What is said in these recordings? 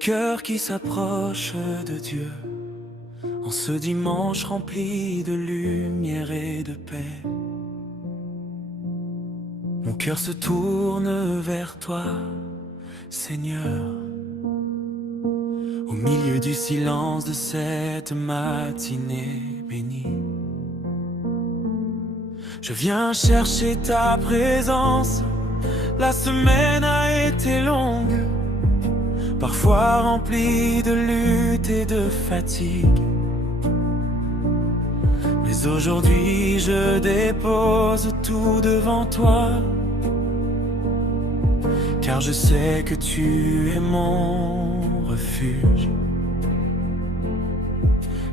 cœur qui s'approche de Dieu, en ce dimanche rempli de lumière et de paix. Mon cœur se tourne vers toi, Seigneur. Au milieu du silence de cette matinée bénie, je viens chercher ta présence. La semaine a été longue, parfois remplie de lutte et de fatigue. Mais aujourd'hui je dépose tout devant toi, car je sais que tu es mon refuge.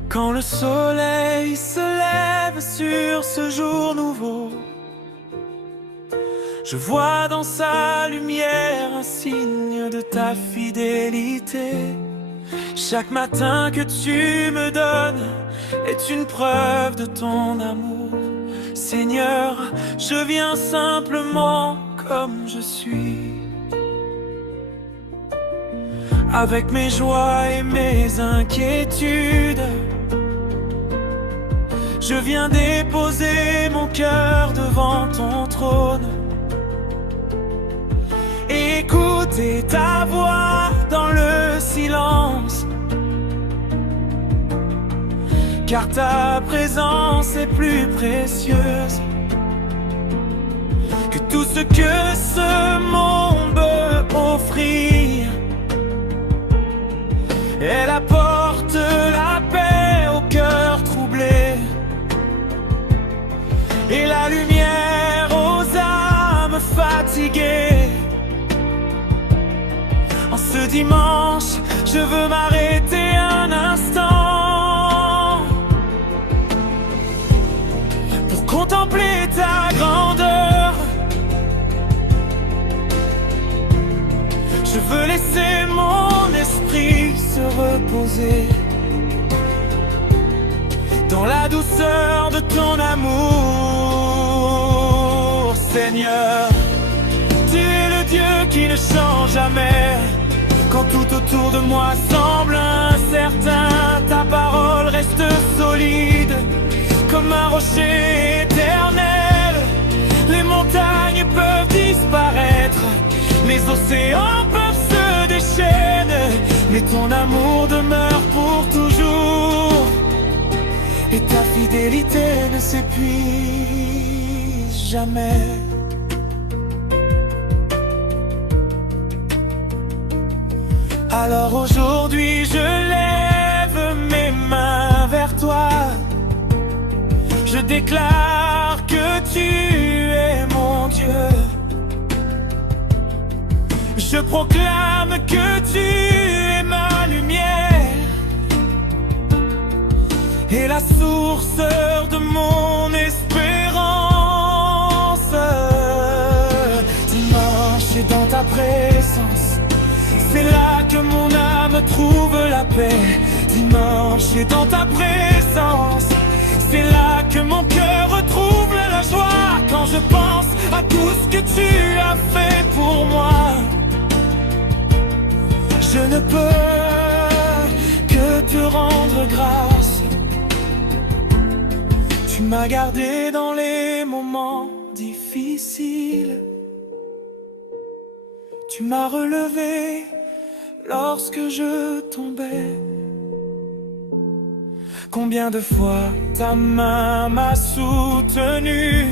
Quand le soleil se lève sur ce jour nouveau, je vois dans sa lumière un signe de ta fidélité. Chaque matin que tu me donnes est une preuve de ton amour. Seigneur, je viens simplement comme je suis, avec mes joies et mes inquiétudes. Je viens déposer mon cœur devant ton trône, écouter ta voix dans le silence, car ta présence est plus précieuse que tout ce que ce monde peut offrir. Elle apporte la paix au cœur troublé et la lumière aux âmes fatiguées. En ce dimanche, je veux m'arrêter un instant pour contempler ta grandeur. Je veux laisser mon esprit se reposer dans la douceur de ton amour. Seigneur, tu es le Dieu qui ne change jamais. Quand tout autour de moi semble incertain, ta parole reste solide comme un rocher éternel. Les montagnes peuvent disparaître, les océans peuvent se déchaîner, mais ton amour demeure pour toujours, et ta fidélité ne s'épuise jamais. Alors aujourd'hui je lève mes mains vers toi. Je déclare que tu es mon Dieu. Je proclame que tu es ma lumière et la source de mon espérance. Dimanche est dans ta présence, c'est là que mon âme trouve la paix. Dimanche est dans ta présence, c'est là que mon cœur retrouve la joie. Quand je pense à tout ce que tu as fait pour moi, je ne peux que te rendre grâce. Tu m'as gardé dans les moments difficiles, tu m'as relevé lorsque je tombais. Combien de fois ta main m'a soutenu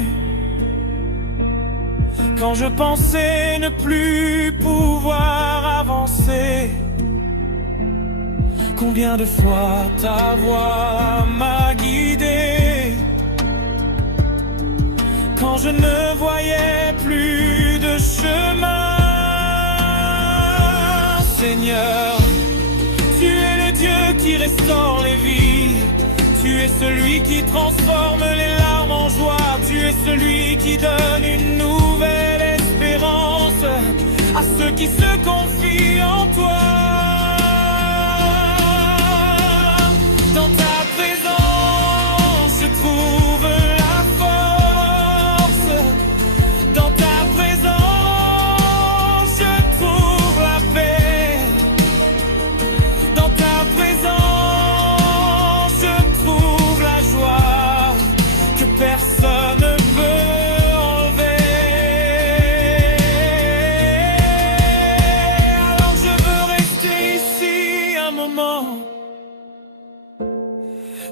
quand je pensais ne plus pouvoir avancer. Combien de fois ta voix m'a guidé quand je ne voyais plus de chemin. Seigneur, tu es le Dieu qui restaure les vies. Tu es celui qui transforme les larmes en joie. Tu es celui qui donne une nouvelle espérance à ceux qui se confient en toi. Dans ta présence, je trouve la force. Dans ta présence, je trouve la paix.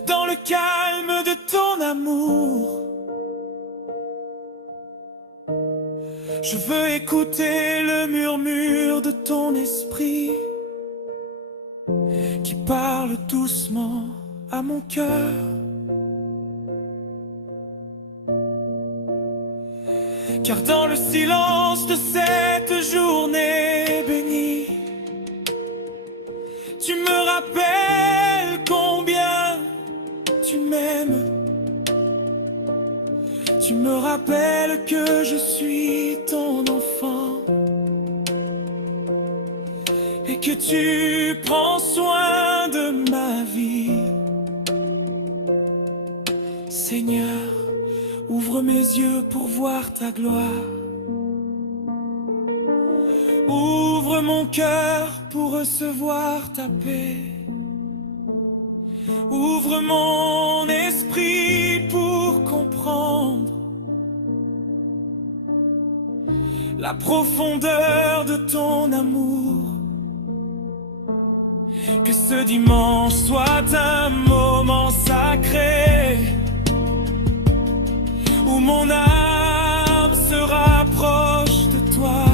dans le calme de ton amour. Je veux écouter le murmure de ton esprit qui parle doucement à mon cœur. Car dans le silence de cette journée bénie, tu me rappelles combien tu m'aimes. Tu me rappelles que je suis ton enfant et que tu prends soin de ma vie. Seigneur, ouvre mes yeux pour voir ta gloire. Ouvre mon cœur pour recevoir ta paix. Ouvre mon esprit pour comprendre la profondeur de ton amour. Que ce dimanche soit un moment sacré où mon âme se rapproche de toi.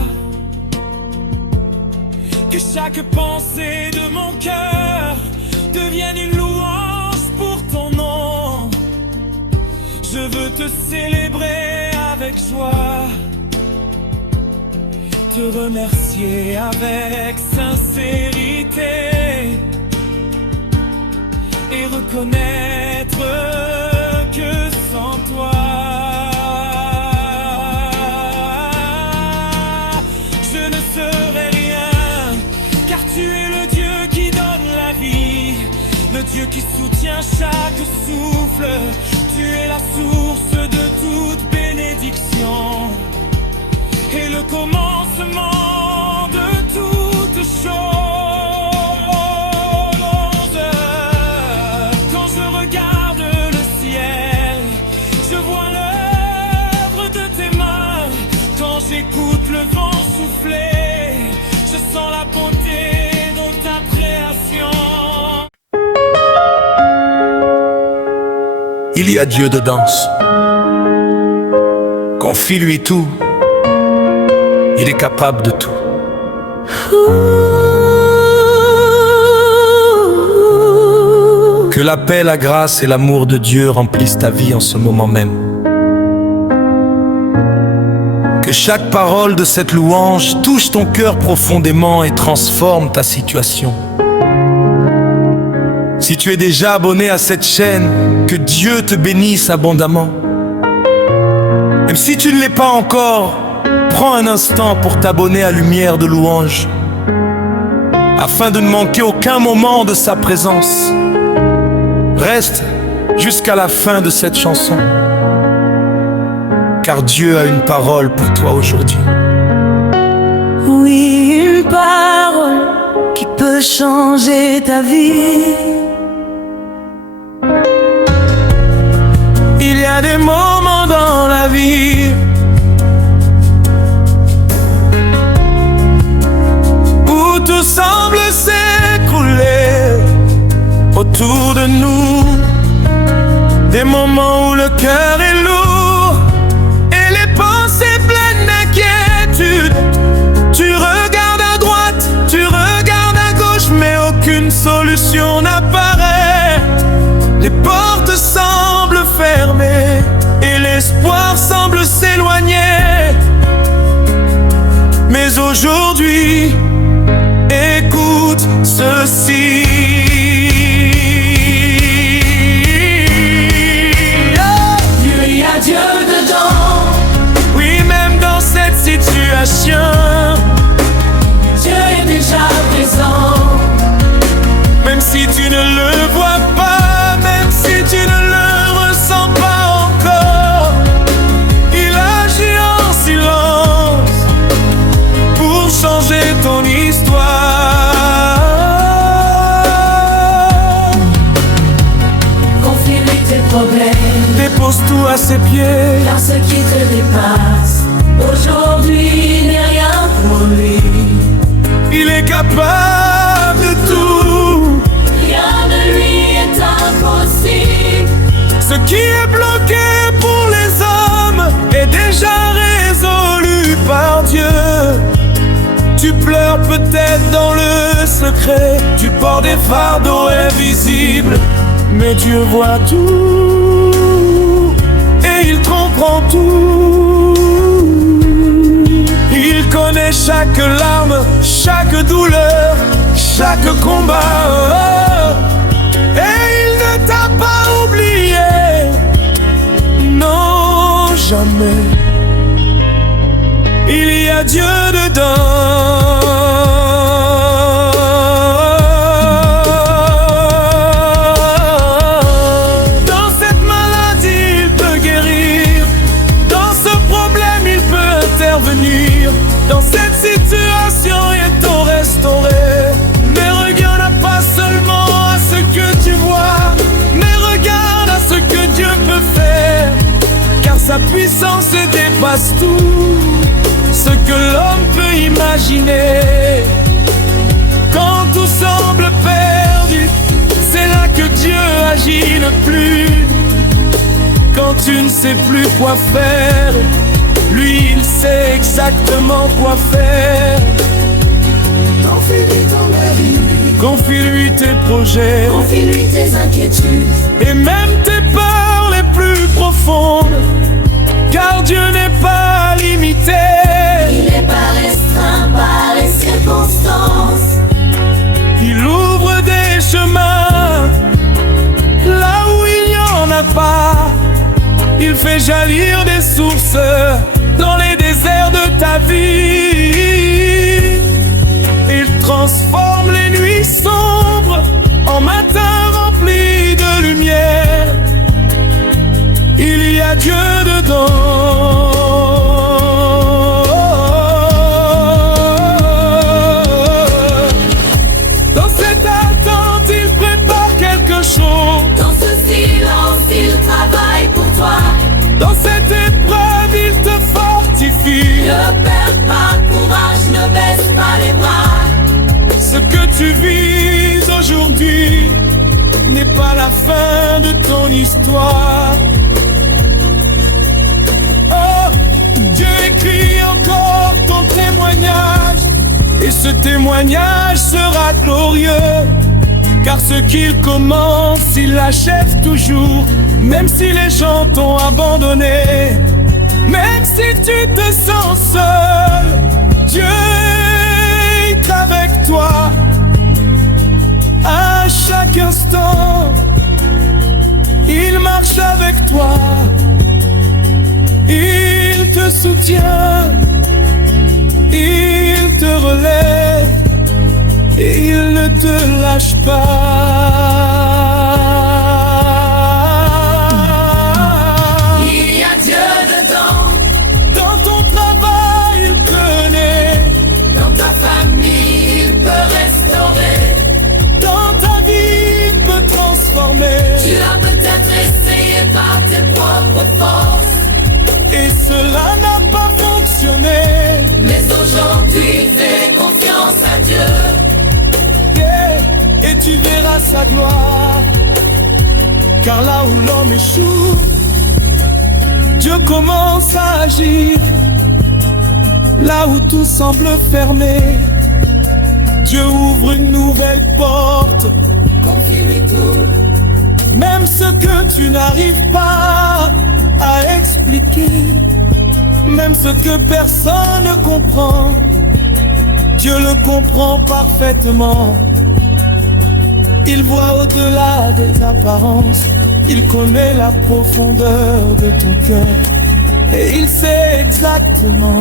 Que chaque pensée de mon cœur devienne une louange pour ton nom. Je veux te célébrer avec joie, te remercier avec sincérité et reconnaître que sans toi je ne serai rien. Car tu es le Dieu qui donne la vie, le Dieu qui soutient chaque souffle. Tu es la source de toute bénédiction et le commencement de toute chose. Quand je regarde le ciel, je vois l'œuvre de tes mains. Quand j'écoute le vent souffler, je sens la beauté de ta création. Il y a Dieu dedans. Confie-lui tout. Il est capable de tout. Que la paix, la grâce et l'amour de Dieu remplissent ta vie en ce moment même. Que chaque parole de cette louange touche ton cœur profondément et transforme ta situation. Si tu es déjà abonné à cette chaîne, que Dieu te bénisse abondamment. Même si tu ne l'es pas encore, prends un instant pour t'abonner à Lumière de Louange, afin de ne manquer aucun moment de sa présence. Reste jusqu'à la fin de cette chanson, car Dieu a une parole pour toi aujourd'hui. Oui, une parole qui peut changer ta vie. Il y a des moments dans la vie où tout semble s'écrouler autour de nous. Des moments où le cœur est lourd et les pensées pleines d'inquiétude. Tu regardes à droite, tu regardes à gauche, mais aucune solution n'apparaît. Les portes semblent fermées et l'espoir semble s'éloigner. Mais aujourd'hui, écoute ceci. Il y a Dieu dedans. Oui, même dans cette situation, Dieu est déjà présent. même si tu ne le vois pas, même si tu ne le ressens pas encore, il agit en silence pour changer ton histoire. Confie-lui tes problèmes, Dépose tout à ses pieds, car ce qui te dépasse aujourd'hui n'est rien pour lui. il est capable de tout. tu pleures peut-être dans le secret. Tu portes des fardeaux invisibles, mais Dieu voit tout et il comprend tout. Il connaît chaque larme, chaque douleur, chaque combat. Et il ne t'a pas oublié, non, jamais. Il y a Dieu dedans. Dans cette maladie, il peut guérir. Dans ce problème, il peut intervenir. Dans cette situation, il est tout restauré. Mais regarde pas seulement à ce que tu vois, mais regarde à ce que Dieu peut faire. Car sa puissance dépasse tout ce que l'homme peut imaginer. Quand tout semble perdu, c'est là que Dieu agit le plus. Quand tu ne sais plus quoi faire, lui il sait exactement quoi faire. Confie-lui ton rêve, confie-lui tes projets, confie-lui tes inquiétudes, et même tes peurs les plus profondes. Car Dieu n'est pas limité, il n'est pas restreint par les circonstances. il ouvre des chemins là où il n'y en a pas. Il fait jaillir des sources dans les déserts de ta vie. Il transforme les nuits sombres en matins remplis de lumière. Il y a Dieu dedans. Dans cette attente, il prépare quelque chose. Dans ce silence, il travaille pour toi. Dans cette épreuve, il te fortifie. Ne perds pas courage, ne baisse pas les bras. Ce que tu vis aujourd'hui n'est pas la fin de ton histoire. Oh, Dieu écrit encore ton témoignage, et ce témoignage sera glorieux. Car ce qu'il commence, il l'achève toujours. Même si les gens t'ont abandonné, même si tu te sens seul, Dieu est avec toi. À chaque instant, il marche avec toi. Il te soutient, il te relève, et il ne te lâche pas. Il y a Dieu dedans. Dans ton travail, il connaît. Dans ta famille, il peut restaurer. Dans ta vie, il peut transformer. Tu as peut-être essayé par tes propres forces, Et cela n'a pas fonctionné. mais aujourd'hui fais confiance à Dieu. Yeah. Et tu verras sa gloire. Car là où l'homme échoue, Dieu commence à agir. Là où tout semble fermé, Dieu ouvre une nouvelle porte. Confie-lui tout. Même ce que tu n'arrives pas à expliquer, même ce que personne ne comprend, Dieu le comprend parfaitement. Il voit au-delà des apparences, il connaît la profondeur de ton cœur, et il sait exactement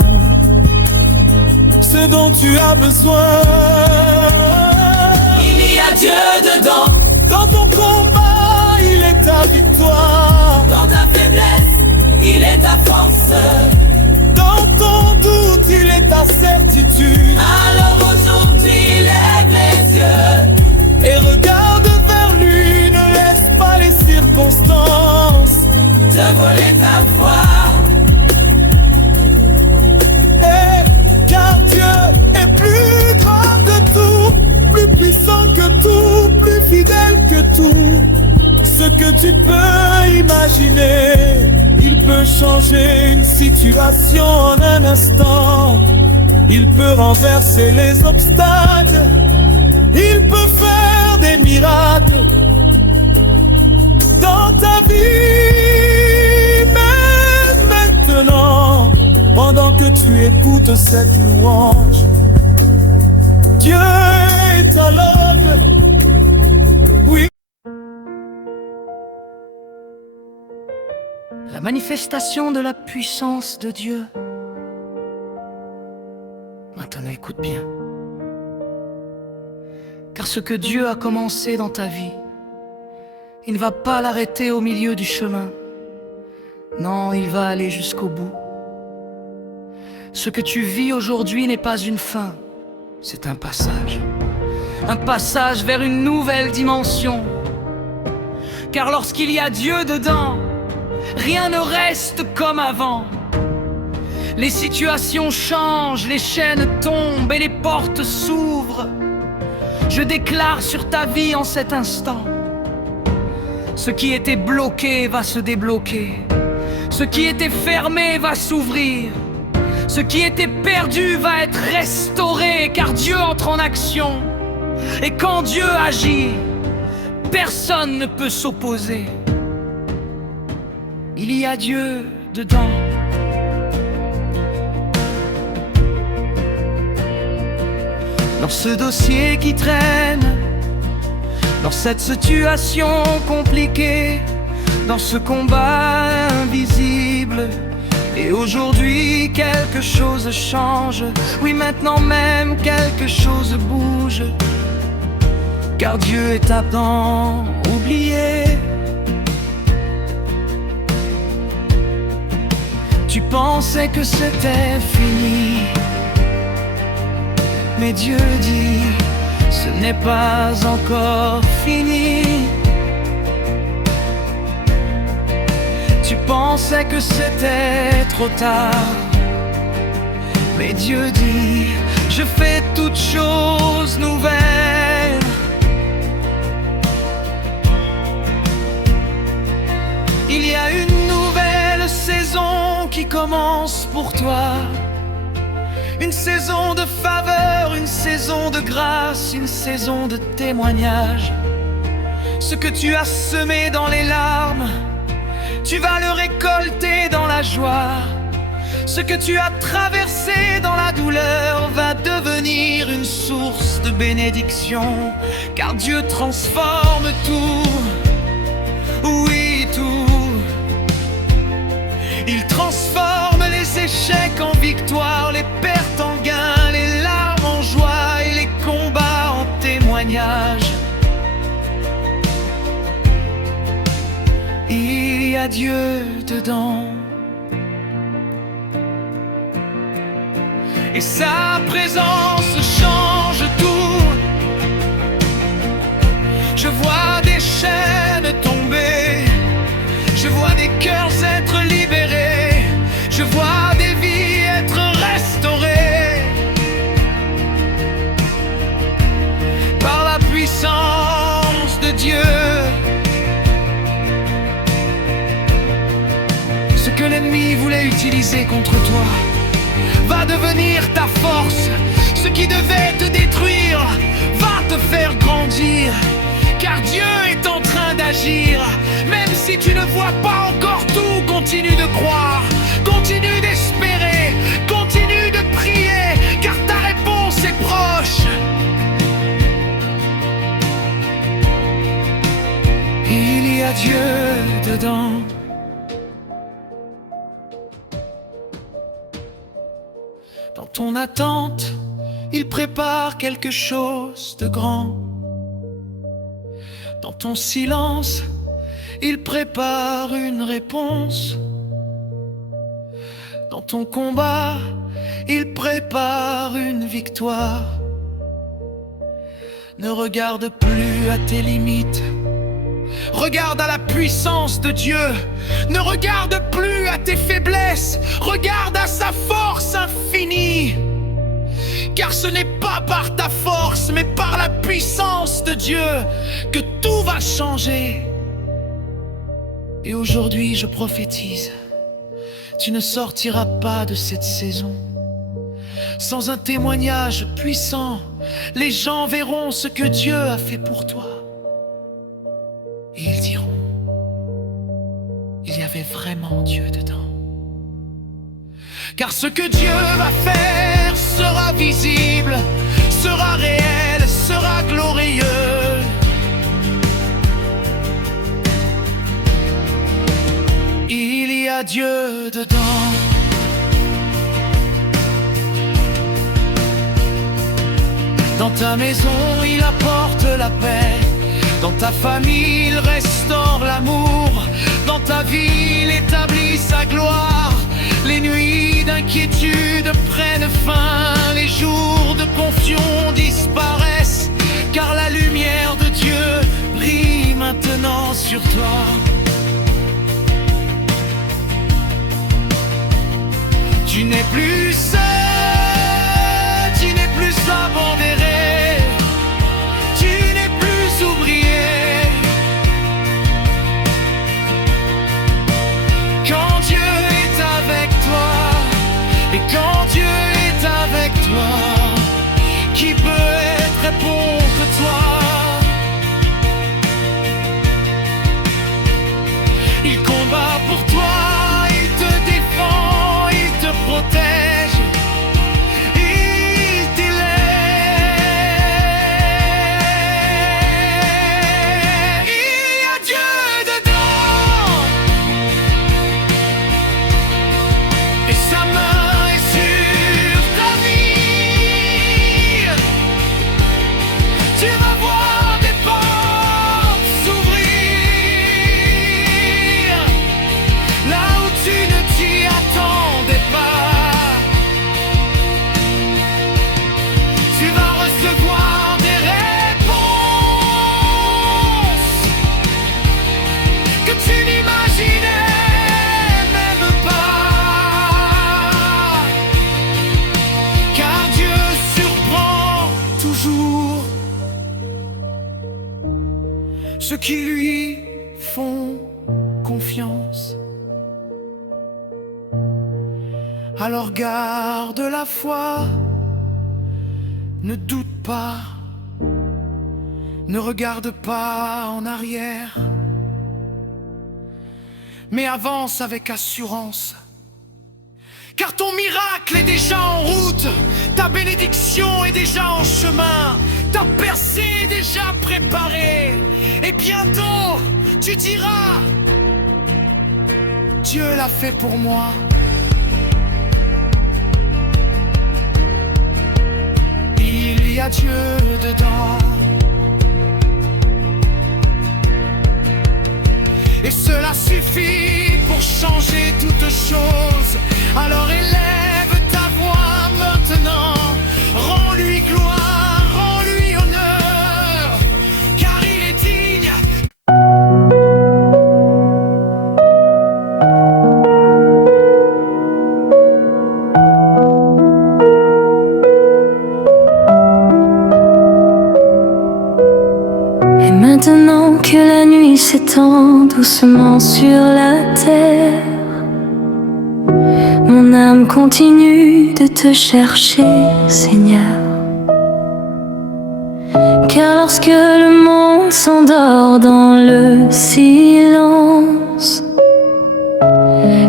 ce dont tu as besoin. Il y a Dieu dedans. Dans ton combat, il est ta victoire. Dans ta faiblesse, il est ta force. Dans ton doute, il est ta certitude. Alors aujourd'hui, lève les yeux Et regarde vers lui, ne laisse pas les circonstances te voler ta foi. Car Dieu est plus grand que tout, plus puissant que tout, plus fidèle que tout. Ce que tu peux imaginer, il peut changer une situation en un instant. Il peut renverser les obstacles, il peut faire des miracles dans ta vie. Même maintenant, pendant que tu écoutes cette louange, Dieu est à l'œuvre. Oui. La manifestation de la puissance de Dieu. Maintenant, écoute bien. Car ce que Dieu a commencé dans ta vie, il ne va pas l'arrêter au milieu du chemin. Non, il va aller jusqu'au bout. Ce que tu vis aujourd'hui n'est pas une fin, c'est un passage. Un passage vers une nouvelle dimension. Car lorsqu'il y a Dieu dedans, rien ne reste comme avant. Les situations changent, les chaînes tombent et les portes s'ouvrent. Je déclare sur ta vie en cet instant, ce qui était bloqué va se débloquer. Ce qui était fermé va s'ouvrir. Ce qui était perdu va être restauré, car Dieu entre en action. Et quand Dieu agit, personne ne peut s'opposer. Il y a Dieu dedans. Dans ce dossier qui traîne, dans cette situation compliquée, dans ce combat invisible. Et aujourd'hui quelque chose change. Oui, maintenant même quelque chose bouge. Car Dieu est absent, oublié. Tu pensais que c'était fini, mais Dieu dit, ce n'est pas encore fini. Tu pensais que c'était trop tard, mais Dieu dit, je fais toutes choses nouvelles. Il y a une nouvelle saison qui commence pour toi. Une saison de faveur, une saison de grâce, une saison de témoignage. Ce que tu as semé dans les larmes, tu vas le récolter dans la joie. Ce que tu as traversé dans la douleur va devenir une source de bénédiction. Car Dieu transforme tout, oui tout. Il transforme les échecs en victoire, les pertes en gains, les larmes en joie et les combats en témoignages. Il y a Dieu dedans. Et sa présence change tout. Je vois des chaînes tomber. Je vois des cœurs être libérés. Je vois des vies être restaurées par la puissance de Dieu. Ce que l'ennemi voulait utiliser contre toi va devenir ta force. Ce qui devait te détruire va te faire grandir. Car Dieu est en train d'agir. Même si tu ne vois pas encore tout, continue de croire, continue d'espérer, continue de prier, car ta réponse est proche. Il y a Dieu dedans. Dans ton attente, il prépare quelque chose de grand. Dans ton silence, il prépare une réponse. Dans ton combat, il prépare une victoire. Ne regarde plus à tes limites, regarde à la puissance de Dieu. Ne regarde plus à tes faiblesses, regarde à sa force infinie. Car ce n'est pas par ta force, mais par la puissance de Dieu que tout va changer. Et aujourd'hui, je prophétise, tu ne sortiras pas de cette saison Sans un témoignage puissant, les gens verront ce que Dieu a fait pour toi. Et ils diront, il y avait vraiment Dieu dedans. Car ce que Dieu va faire sera visible, sera réel, sera glorieux. Il y a Dieu dedans. Dans ta maison, il apporte la paix. Dans ta famille, il restaure l'amour. Dans ta vie, il établit sa gloire. Les nuits d'inquiétude prennent fin. Les jours de confusion disparaissent. Car la lumière de Dieu brille maintenant sur toi. Tu n'es plus seul, tu n'es plus abandonné, tu n'es plus oublié. Quand Dieu est avec toi, et quand Dieu est avec toi, qui peut être contre toi? Il combat pour toi, il te défend, il te protège, il t'élève. Il y a Dieu dedans, et sa main est sur ta vie. Tu vas voir des portes s'ouvrir là où tu ne t'y attendais pas. Tu vas recevoir des réponses que tu n'imaginais même pas. Car Dieu surprend toujours ceux qui lui font confiance. Alors garde la foi, ne doute pas, ne regarde pas en arrière, mais avance avec assurance. Car ton miracle est déjà en route, ta bénédiction est déjà en chemin, ta percée est déjà préparée, et bientôt tu diras, Dieu l'a fait pour moi. Il y a Dieu dedans, et cela suffit pour changer toutes choses. Alors élève ta voix maintenant, rends-lui gloire, rends-lui honneur, car il est digne. Et maintenant que la nuit s'étend doucement sur la terre, mon âme continue de te chercher, Seigneur. Car lorsque le monde s'endort dans le silence,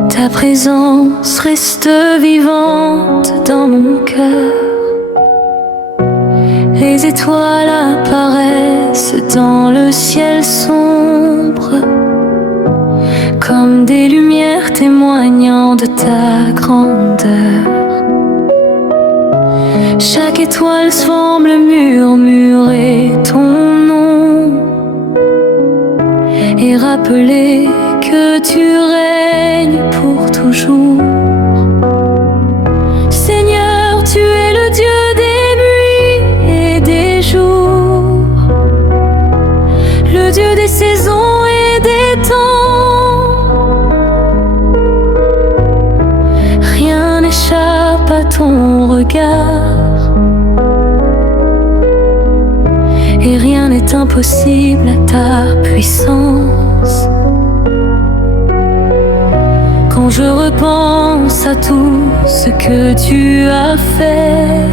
ta présence reste vivante dans mon cœur. Les étoiles apparaissent dans le ciel sombre, comme des lumières témoignant de ta grandeur. Chaque étoile semble murmurer ton nom et rappeler que tu règnes pour toujours. Seigneur, tu es le Dieu des nuits et des jours, le Dieu des saisons et des temps. Rien n'échappe à ton regard, et rien n'est impossible à ta puissance. Quand je repense à tout ce que tu as fait.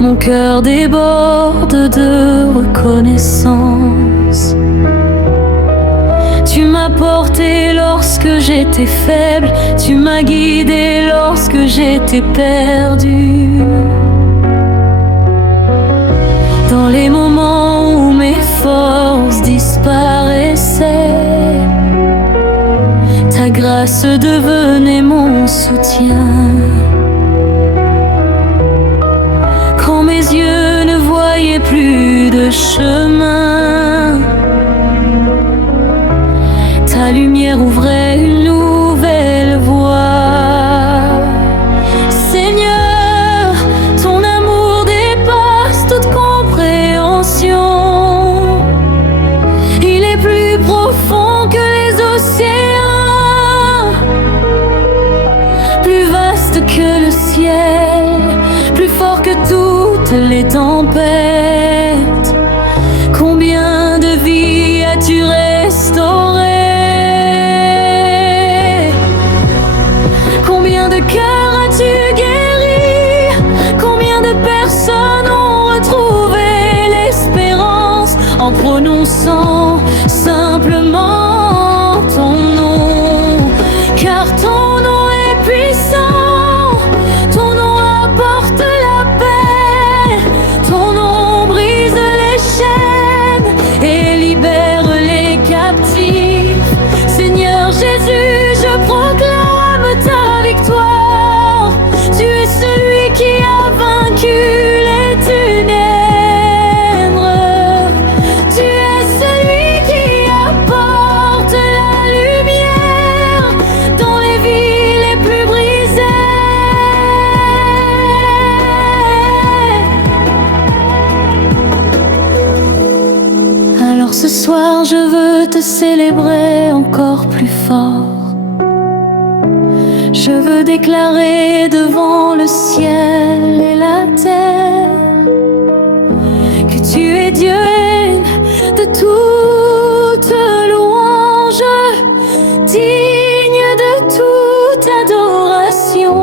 Mon cœur déborde de reconnaissance. Tu m'as porté lorsque j'étais faible, tu m'as guidé lorsque j'étais perdu. Dans les moments où mes forces disparaissaient, ta grâce devenait mon soutien. Quand mes yeux ne voyaient plus de chemin, ta lumière ouvrait une nouvelle voie. Seigneur, ton amour dépasse toute compréhension. Il est plus profond que les océans, plus vaste que le ciel, plus fort que toutes les tempêtes. Combien de vies as-tu restaurées? Combien de cœurs as-tu guéri? Combien de personnes ont retrouvé l'espérance en prononçant simplement ton nom? Car ton nom est puissant, ton nom apporte la paix, ton nom brise les chaînes et libère les captifs. Seigneur Jésus, je proclame ta victoire. Tu es celui qui a vaincu les ténèbres. Tu es celui qui apporte la lumière dans les vies les plus brisées. Alors ce soir je veux te célébrer encore plus fort. Je veux déclarer devant le ciel et la terre que tu es Dieu de toute louange, digne de toute adoration.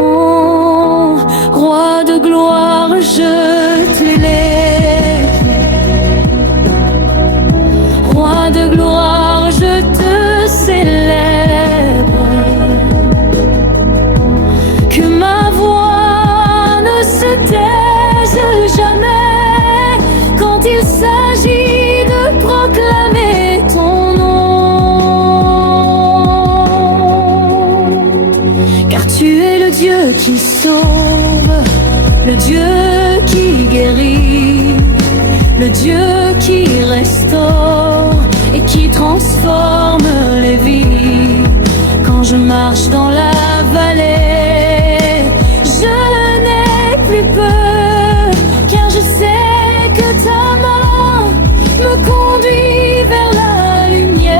Oh, roi de gloire, je t'élève. Roi de gloire, je te célèbre. Que ma voix ne se taise jamais quand il s'agit de proclamer ton nom. Car tu es le Dieu qui sauve, le Dieu qui guérit, le Dieu qui restaure et qui transforme les vies. Quand je marche dans la vallée, je n'ai plus peur, car je sais que ta main me conduit vers la lumière.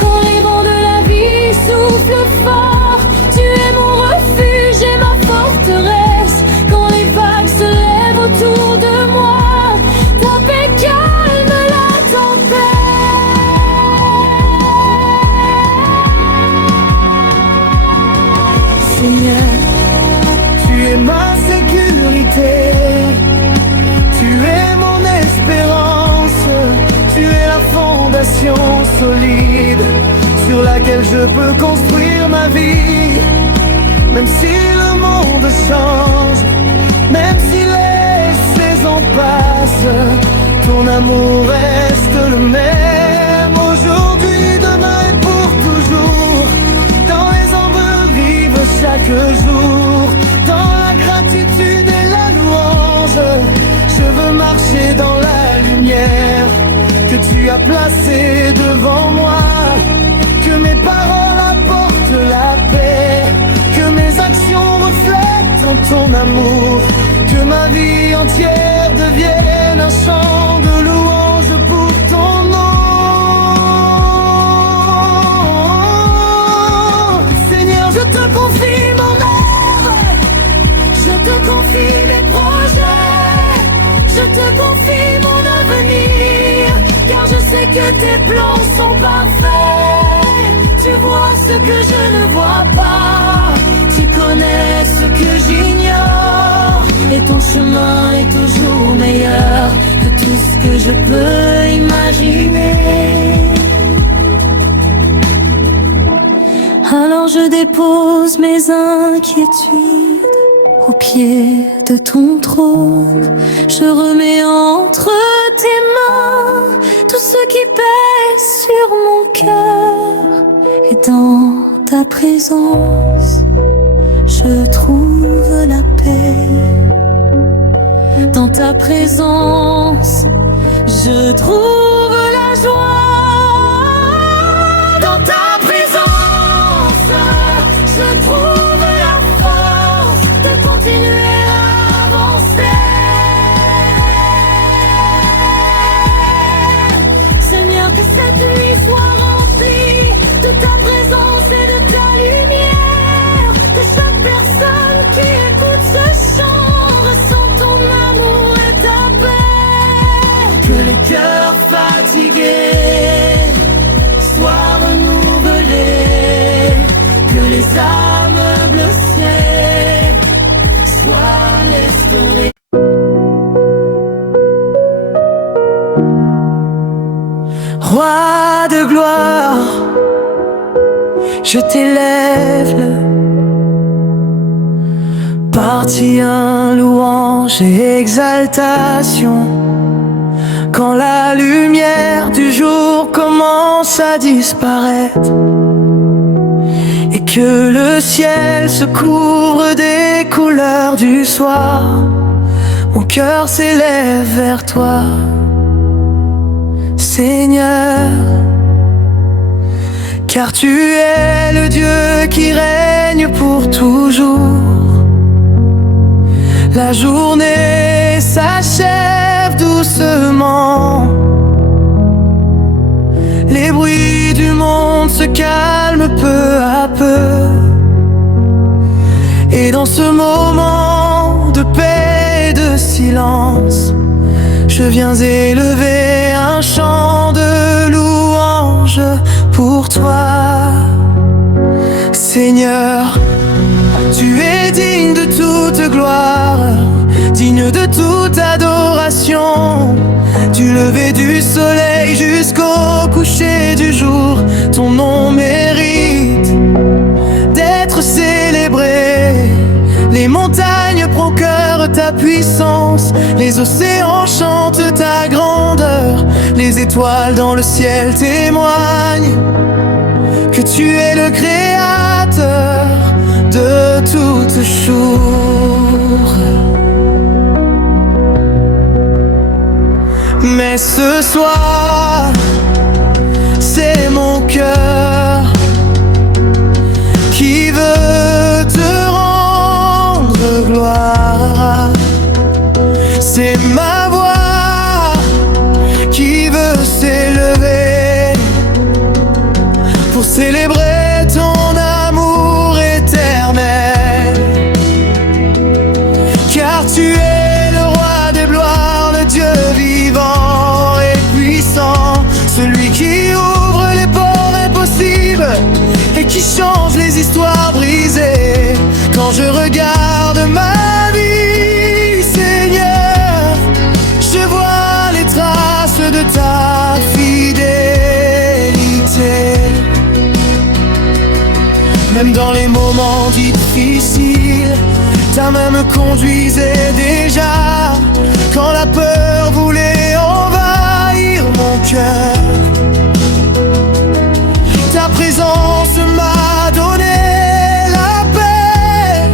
Quand les vents de la vie soufflent fort, tu es mon refuge et ma forteresse. Quand les vagues se lèvent autour de moi, ta paix calme la tempête. Seigneur, tu es ma sécurité, tu es mon espérance, tu es la fondation solide sur laquelle je peux construire ma vie. Même si le monde change, même si les saisons passent, ton amour reste le même. Aujourd'hui, demain et pour toujours, dans les ombres vives chaque jour, dans la gratitude et la louange, je veux marcher dans la lumière que tu as placée devant moi. Que mes paroles apportent la paix, que mes actions reflètent en ton amour, que ma vie entière devienne un chant de louange pour ton nom. Seigneur, je te confie mon œuvre, je te confie mes projets, je te confie mon avenir, car je sais que tes plans sont parfaits. Tu vois ce que je ne vois pas. Tu connais ce que j'ignore. Et ton chemin est toujours meilleur que tout ce que je peux imaginer. Alors je dépose mes inquiétudes au pied de ton trône. Je remets entre tes mains tout ce qui pèse sur mon cœur. Et dans ta présence, je trouve la paix. Dans ta présence, je trouve la joie. Dans ta présence, je trouve la force de continuer à avancer. Seigneur, que cette nuit soit remplie de ta présence et de ta lumière. Que chaque personne qui écoute ce chant ressent ton amour et ta paix. Que les cœurs fatigués soient renouvelés. Que les âmes blessées soient restaurées. Roi de gloire, je t'élève, partie un louange et exaltation. Quand la lumière du jour commence à disparaître et que le ciel se couvre des couleurs du soir, mon cœur s'élève vers toi, Seigneur. Car tu es le Dieu qui règne pour toujours. La journée s'achève doucement. Les bruits du monde se calment peu à peu. Et dans ce moment de paix et de silence, je viens élever un chant de louange pour toi, Seigneur. Tu es digne de toute gloire, digne de toute adoration. Du lever du soleil jusqu'au coucher du jour, ton nom mérite d'être célébré. Les montagnes procurent ta puissance, les océans chantent ta grandeur. Les étoiles dans le ciel témoignent que tu es le créateur de toutes choses. Mais ce soir, c'est mon cœur qui veut te rendre gloire. C'est ma voix qui veut s'élever pour célébrer ton amour éternel. Car tu es le roi des gloires, le Dieu vivant et puissant, celui qui ouvre les ports impossibles et qui change les histoires brisées. Quand je regarde ma vie, Seigneur, je vois les traces de ta fidélité. Même dans les moments difficiles, ta main me conduisait déjà. Quand la peur voulait envahir mon cœur, ta présence m'a donné la paix.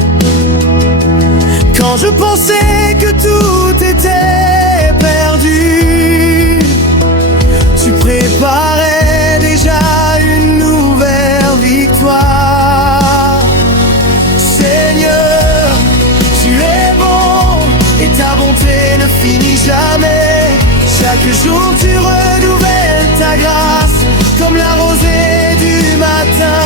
Quand je pensais que tout était perdu, tu préparais déjà une nouvelle victoire. Seigneur, tu es bon et ta bonté ne finit jamais. Chaque jour tu renouvelles ta grâce comme la rosée du matin.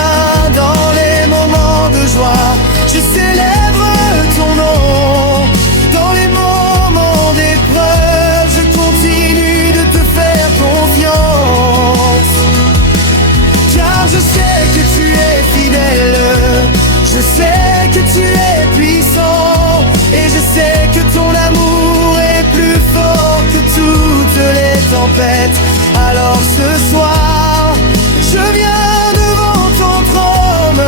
Dans les moments de joie, je célèbre ton nom. Dans les moments d'épreuve, je continue de te faire confiance. répète. Alors ce soir, je viens devant ton trône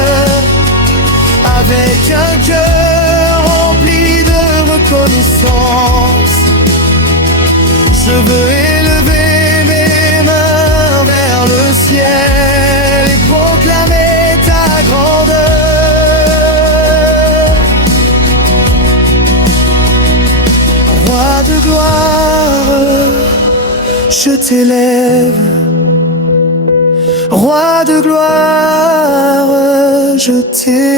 avec un cœur rempli de reconnaissance. Je veux élever mes mains vers le ciel et proclamer ta grandeur. Roi de gloire, je t'élève. Roi de gloire, je t'élève.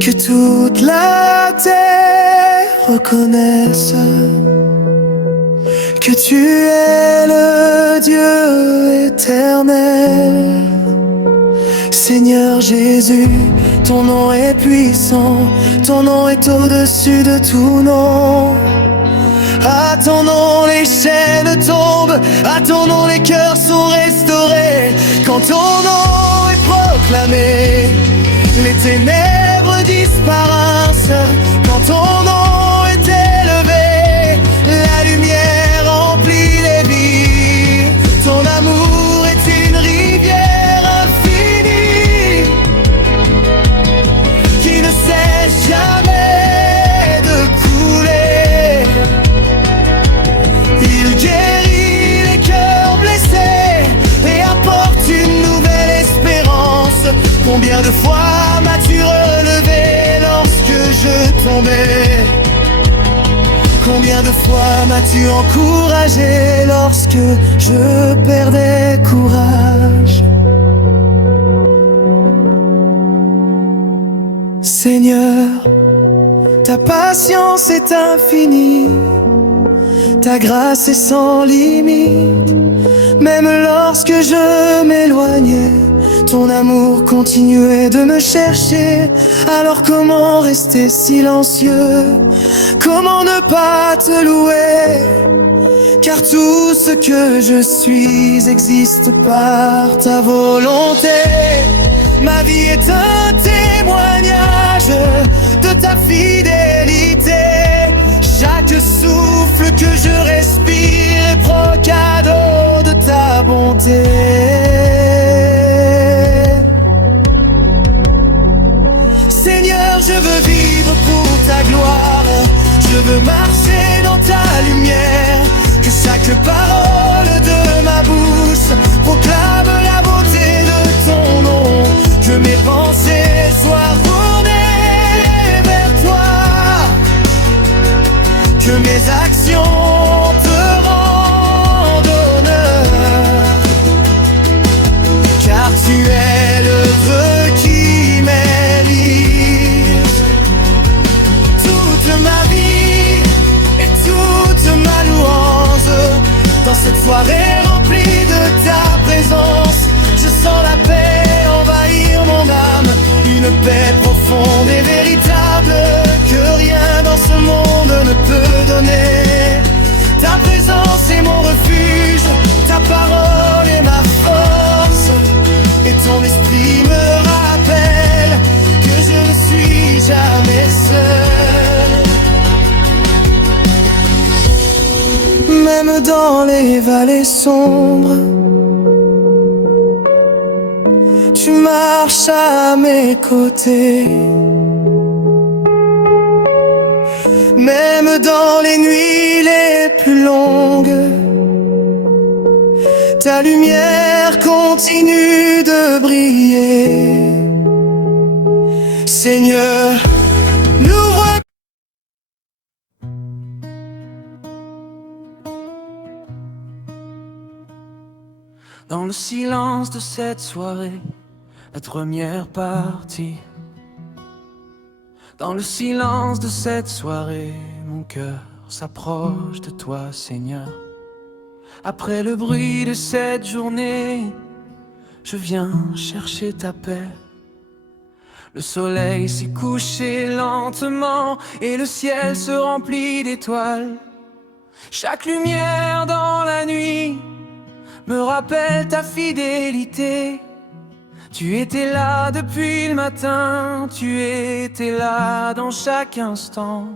Que toute la terre reconnaisse que tu es le Dieu éternel. Seigneur Jésus, ton nom est puissant, ton nom est au-dessus de tout nom. À ton nom les chaînes tombent, à ton nom les cœurs sont restaurés. Quand ton nom est proclamé, les ténèbres disparaissent. Quand ton nom est élevé, la lumière remplit les vies. Ton amour est une rivière infinie qui ne cesse jamais de couler. Il guérit les cœurs blessés et apporte une nouvelle espérance. Combien de fois m'as-tu relevé lorsque je tombais? Combien de fois m'as-tu encouragé lorsque je perdais courage? Seigneur, ta patience est infinie, ta grâce est sans limite. Même lorsque je m'éloignais, ton amour continuait de me chercher. Alors comment rester silencieux? Comment ne pas te louer? Car tout ce que je suis existe par ta volonté. Ma vie est un témoignage de ta fidélité. Chaque souffle que je respire est pro-cadeau de ta bonté. Seigneur, je veux vivre pour ta gloire. Je veux marcher dans ta lumière. Que chaque parole de ma bouche proclame la beauté de ton nom. Que mes pensées soient tournées vers toi. Que mes actions te rendent honneur. Car tu es le Dieu qui mérite toute ma vie et toute ma louange. Dans cette soirée remplie de ta présence, je sens la paix envahir mon âme. Une paix profonde et véritable que rien dans ce monde ne peut donner. Ta présence est mon refuge, ta parole est ma force. Et ton esprit me rappelle que je ne suis jamais seul. Même dans les vallées sombres, tu marches à mes côtés. Même dans les nuits les plus longues, ta lumière continue de briller. Seigneur, n'ouvre. Dans le silence de cette soirée, la première partie. Dans le silence de cette soirée, mon cœur s'approche de toi, Seigneur. Après le bruit de cette journée, je viens chercher ta paix. Le soleil s'est couché lentement et le ciel se remplit d'étoiles. Chaque lumière dans la nuit me rappelle ta fidélité. Tu étais là depuis le matin, tu étais là dans chaque instant.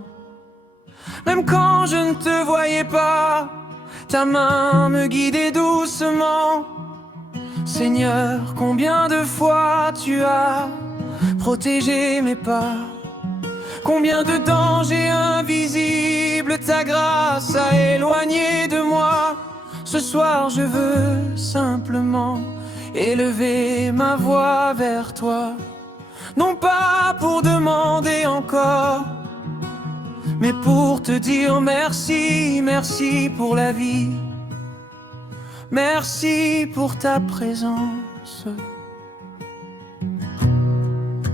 Même quand je ne te voyais pas, ta main me guidait doucement. Seigneur, combien de fois tu as protégé mes pas. Combien de dangers invisibles ta grâce a éloigné de moi. Ce soir je veux simplement élever ma voix vers toi. Non pas pour demander encore, mais pour te dire merci, merci pour la vie. Merci pour ta présence.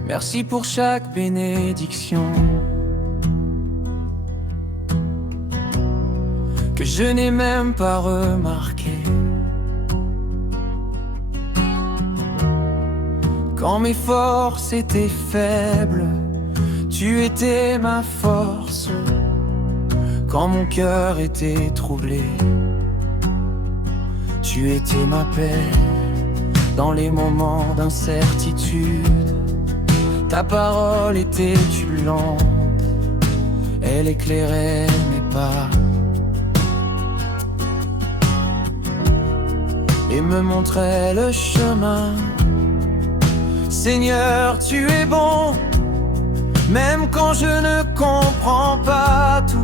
Merci pour chaque bénédiction que je n'ai même pas remarqué. Quand mes forces étaient faibles, tu étais ma force. Quand mon cœur était troublé, tu étais ma paix. Dans les moments d'incertitude, ta parole était une lampe, elle éclairait mes pas et me montrait le chemin. Seigneur, tu es bon, même quand je ne comprends pas tout.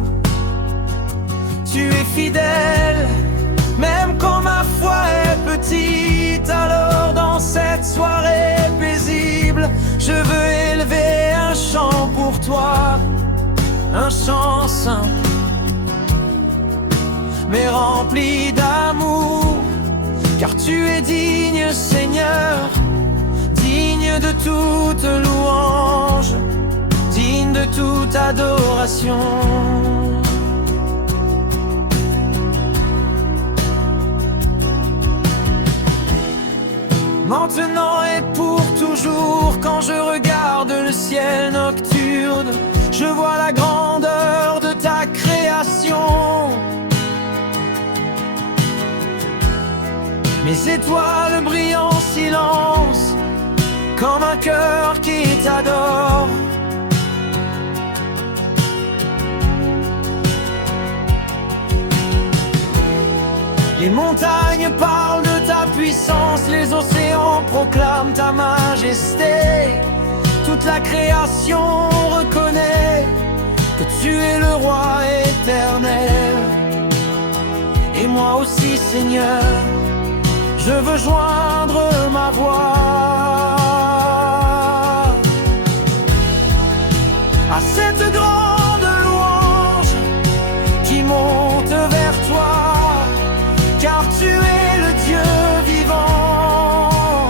Tu es fidèle, même quand ma foi est petite. Alors dans cette soirée paisible, je veux élever un chant pour toi, un chant simple, mais rempli d'amour. Car tu es digne, Seigneur, digne de toute louange, digne de toute adoration. Maintenant et pour toujours, quand je regarde le ciel nocturne, je vois la grandeur de ta création. Mes étoiles brillent en silence, comme un cœur qui t'adore. Les montagnes parlent de ta puissance, les océans proclament ta majesté. Toute la création reconnaît que tu es le roi éternel. Et moi aussi, Seigneur, je veux joindre ma voix à cette grande louange qui monte vers toi, car tu es le Dieu vivant,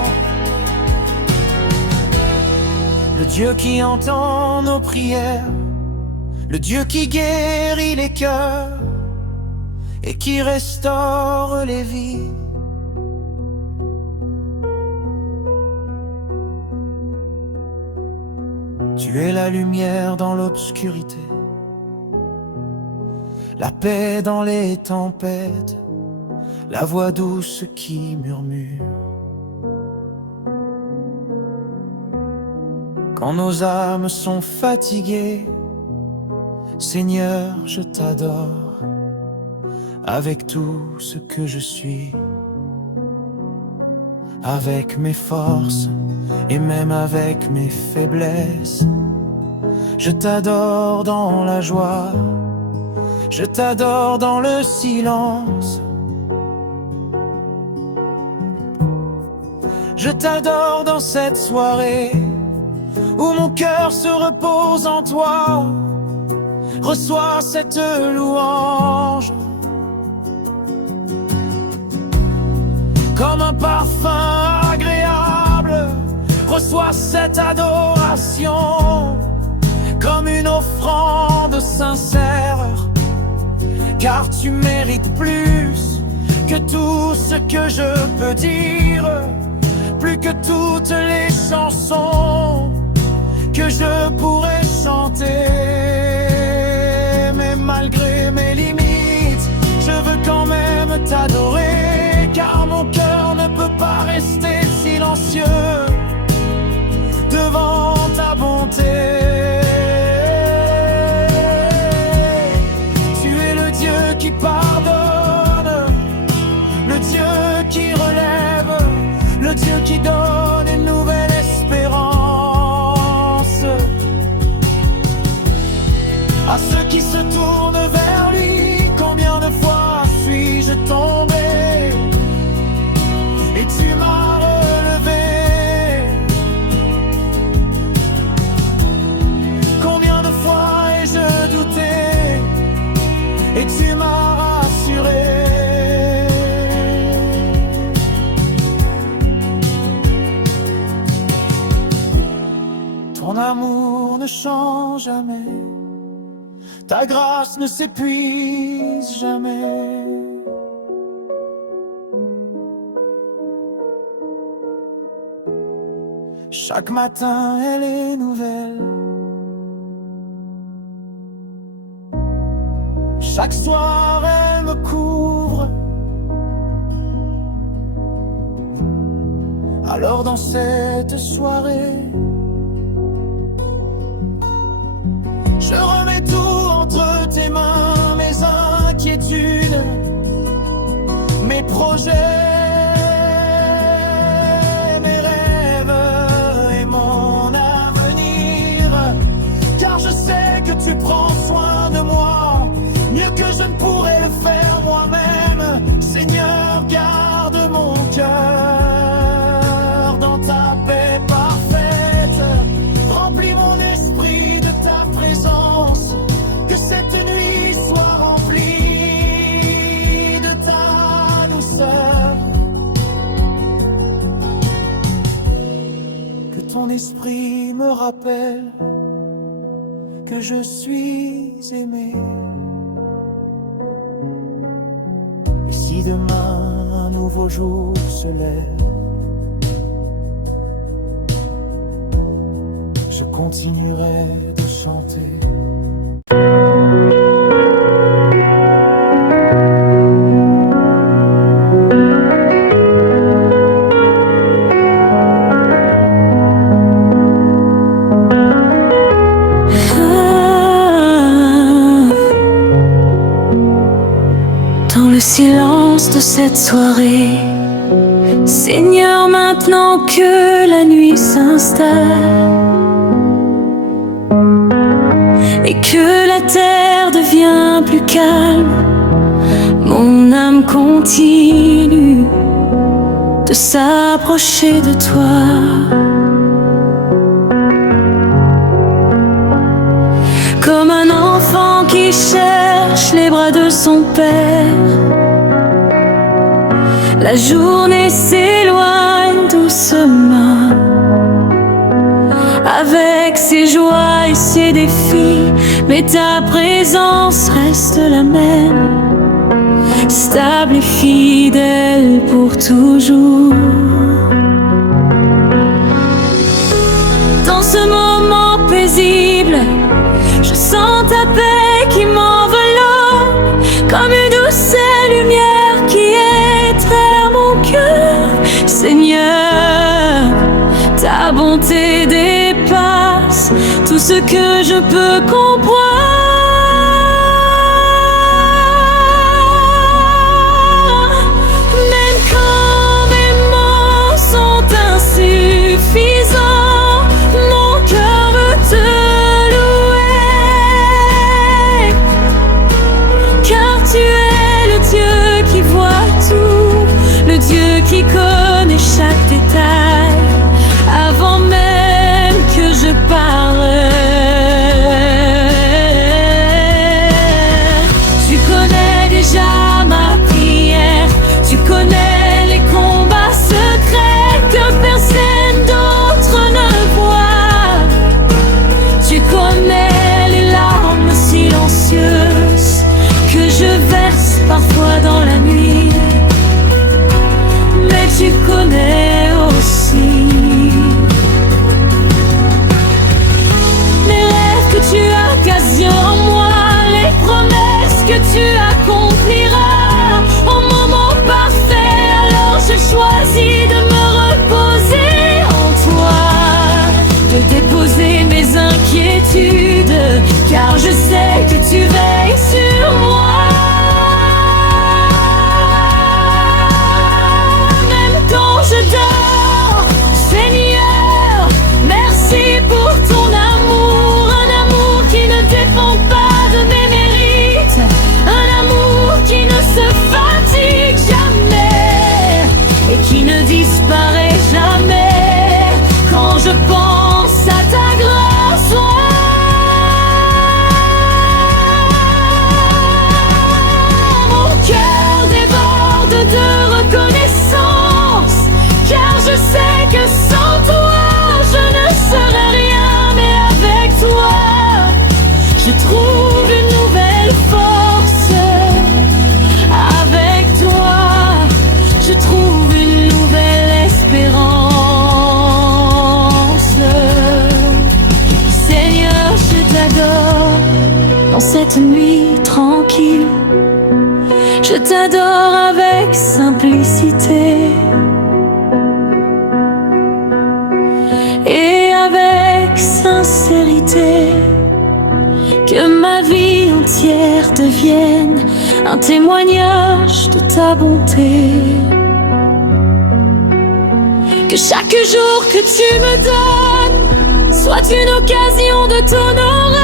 le Dieu qui entend nos prières, le Dieu qui guérit les cœurs et qui restaure les vies. Tu es la lumière dans l'obscurité, la paix dans les tempêtes, la voix douce qui murmure. Quand nos âmes sont fatiguées, Seigneur, je t'adore avec tout ce que je suis, avec mes forces et même avec mes faiblesses. Je t'adore dans la joie, je t'adore dans le silence. Je t'adore dans cette soirée où mon cœur se repose en toi. Reçois cette louange comme un parfum agréable. Reçois cette adoration comme une offrande sincère, car tu mérites plus que tout ce que je peux dire, plus que toutes les chansons que je pourrais chanter. Mais malgré mes limites, je veux quand même t'adorer, car mon cœur ne peut pas rester silencieux devant ta bonté. À ceux qui se tournent vers lui, combien de fois suis-je tombé et tu m'as relevé? Combien de fois ai-je douté et tu m'as rassuré? Ton amour ne change jamais, ta grâce ne s'épuise jamais. Chaque matin elle est nouvelle, chaque soir elle me couvre. Alors dans cette soirée, je remets tout entre tes mains, mes inquiétudes, mes projets, mes rêves et mon avenir. Car je sais que tu prends soin de moi, mieux que je ne pourrais le faire moi-même. Seigneur, garde mon cœur dans ta paix parfaite. Remplis mon esprit de ta présence, que cette nuit soit remplie de ta douceur. Que ton esprit me rappelle que je suis aimé. Et si demain un nouveau jour se lève, je continuerai de chanter. Dans le silence de cette soirée, Seigneur, maintenant que la nuit s'installe et que la terre devient plus calme, mon âme continue de s'approcher de toi. Comme un enfant qui cherche les bras de son père, la journée s'éloigne doucement, avec ses joies et ses défis, mais ta présence reste la même, stable et fidèle pour toujours. Dans ce moment paisible, je sens ta paix qui m'enveloppe, comme une douce lumière qui éclaire mon cœur. Seigneur, ta bonté dépasse tout ce que je peux comprendre. Même quand mes mots sont insuffisants, mon cœur veut te louer, car tu es le Dieu qui voit tout, le Dieu qui connaît chaque détail avant même que je parle. Tu connais déjà ma prière, tu connais les combats secrets que personne d'autre ne voit. Tu connais les larmes silencieuses que je verse parfois dans la nuit. Mais tu dans cette nuit tranquille. Je t'adore avec simplicité et avec sincérité. Que ma vie entière devienne un témoignage de ta bonté. Que chaque jour que tu me donnes soit une occasion de t'honorer.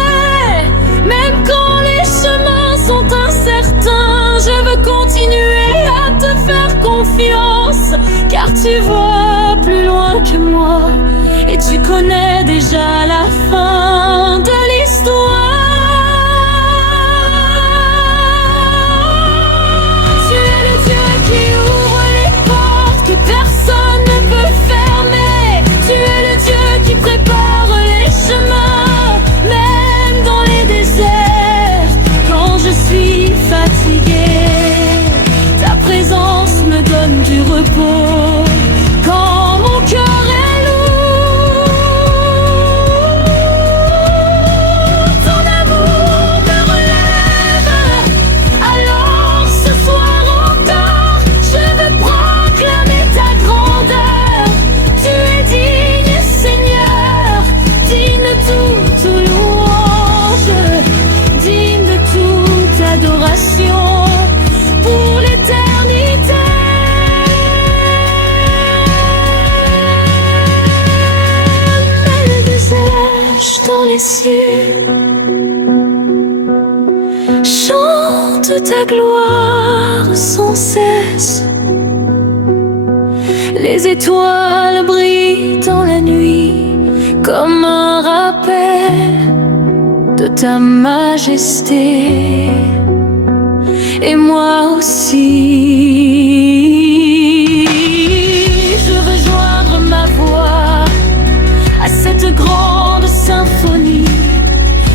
Même quand les chemins sont incertains, je veux continuer à te faire confiance. Car tu vois plus loin que moi et tu connais déjà la fin de l'histoire. Tu es le Dieu qui ouvre les portes que personne ne peut fermer. Tu es le Dieu qui prépare les chemins, même dans les déserts. Quand je suis fatiguée, ta présence me donne du repos. Quand mon cœur est lourd, ton amour me relève. Alors ce soir encore, je veux proclamer ta grandeur. Tu es digne, Seigneur, digne de toute louange, digne de toute adoration pour l'éternité. Mets le visage dans les cieux, chante ta gloire sans cesse. Les étoiles brillent dans la nuit comme un rappel de ta majesté. Et moi aussi, je veux joindre ma voix à cette grande symphonie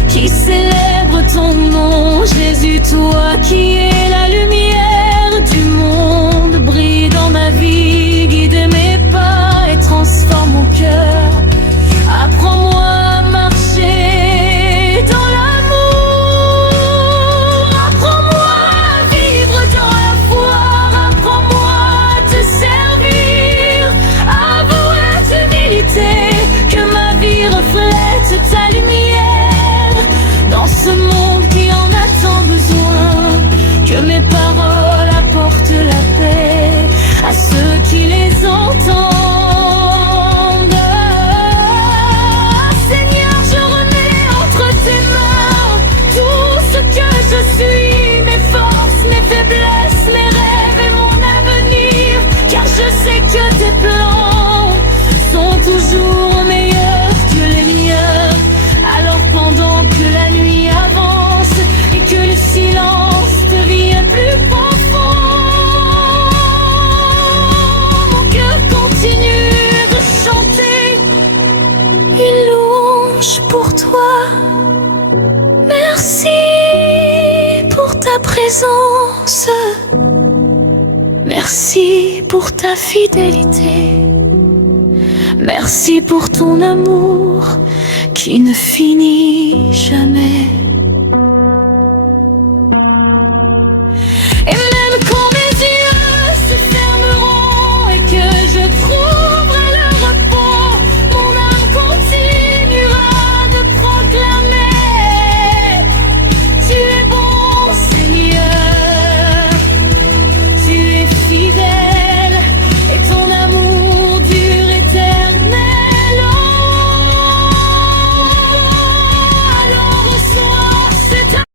qui célèbre ton nom, Jésus, toi qui es la lumière du monde. Brille dans ma vie, guide mes pas et transforme mon cœur. Apprends-moi à marcher dans l'amour. Apprends-moi à vivre dans la foi. Apprends-moi à te servir. Avouer humilité, que ma vie reflète ta lumière dans ce monde qui en a tant besoin. Que mes paroles apportent la paix à ceux qui les entendent. Seigneur, je remets entre tes mains tout ce que je suis, mes forces, mes faiblesses, mes rêves et mon avenir. Car je sais que tes plans sont toujours meilleurs que les miens. Alors pendant que la nuit avance et que le silence devient plus profond, mon cœur continue de chanter une louange pour toi. Merci pour ta présence, merci pour ta fidélité, merci pour ton amour qui ne finit jamais.